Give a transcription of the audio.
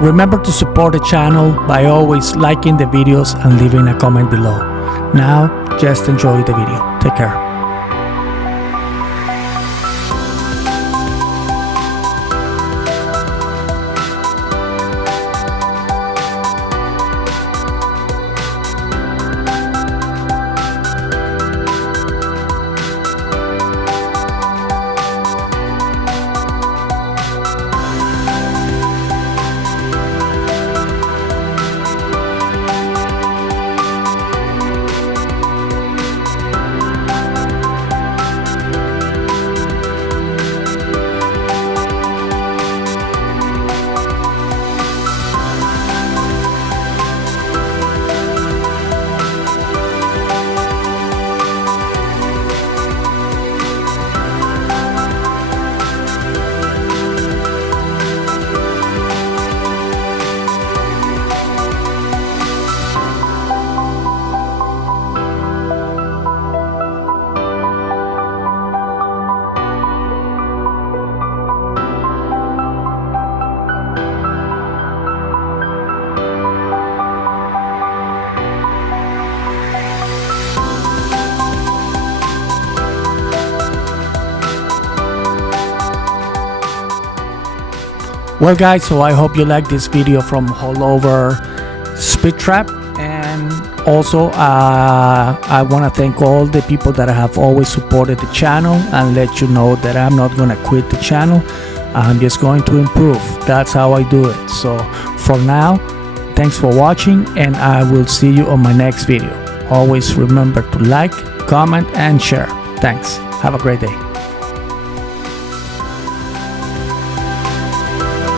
Remember to support the channel by always liking the videos and leaving a comment below. Now, just enjoy the video. Take care. Well guys, so I hope you like this video from Haulover Speed Trap, and also I want to thank all the people that have always supported the channel and let you know that I'm not going to quit the channel. I'm just going to improve. That's how I do it. So for now, thanks for watching, and I will see you on my next video. Always remember to like, comment and share. Thanks. Have a great day.